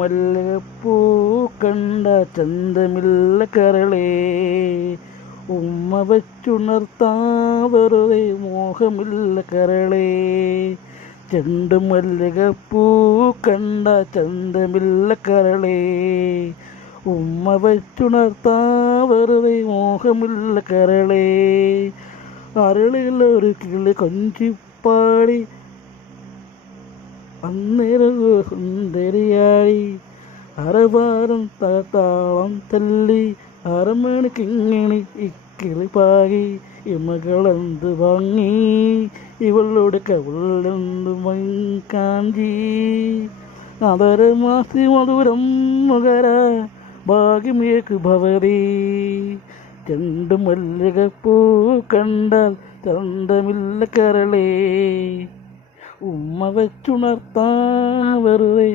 മല്ലപ്പൂ കണ്ട ചന്തമില്ല കരളേ, ഉമ്മ വച്ചുണർത്താ വെറുതെ മോഹമില്ല കരളേ. ചെണ്ടുമല്ലികപ്പൂ കണ്ട ചന്തമില്ല കരളേ, ഉമ്മ വച്ചുണർത്താ വെറുതെ മോഹമില്ല കരളേ. അരളിലൊരു കിളി കൊഞ്ചിപ്പാടി അന്നേരം സുന്ദരിയായി, അരവാരം താളം തല്ലി അരമണിക്കിങ്ങിണി ഇക്കിളി പാകി. ഇമകളെന്ത് വാങ്ങി ഇവളുടെ കവിളെന്ത് മങ്കാഞ്ചി, അതരമാസി മധുരം മുഖര ഭാഗ്യമേക്ക് ഭവതി. ചെണ്ടുമല്ലികപ്പൂ കണ്ടാൽ ചന്തമില്ല കരളേ, ഉമ്മ വച്ചുണർത്താൻ വെറുതെ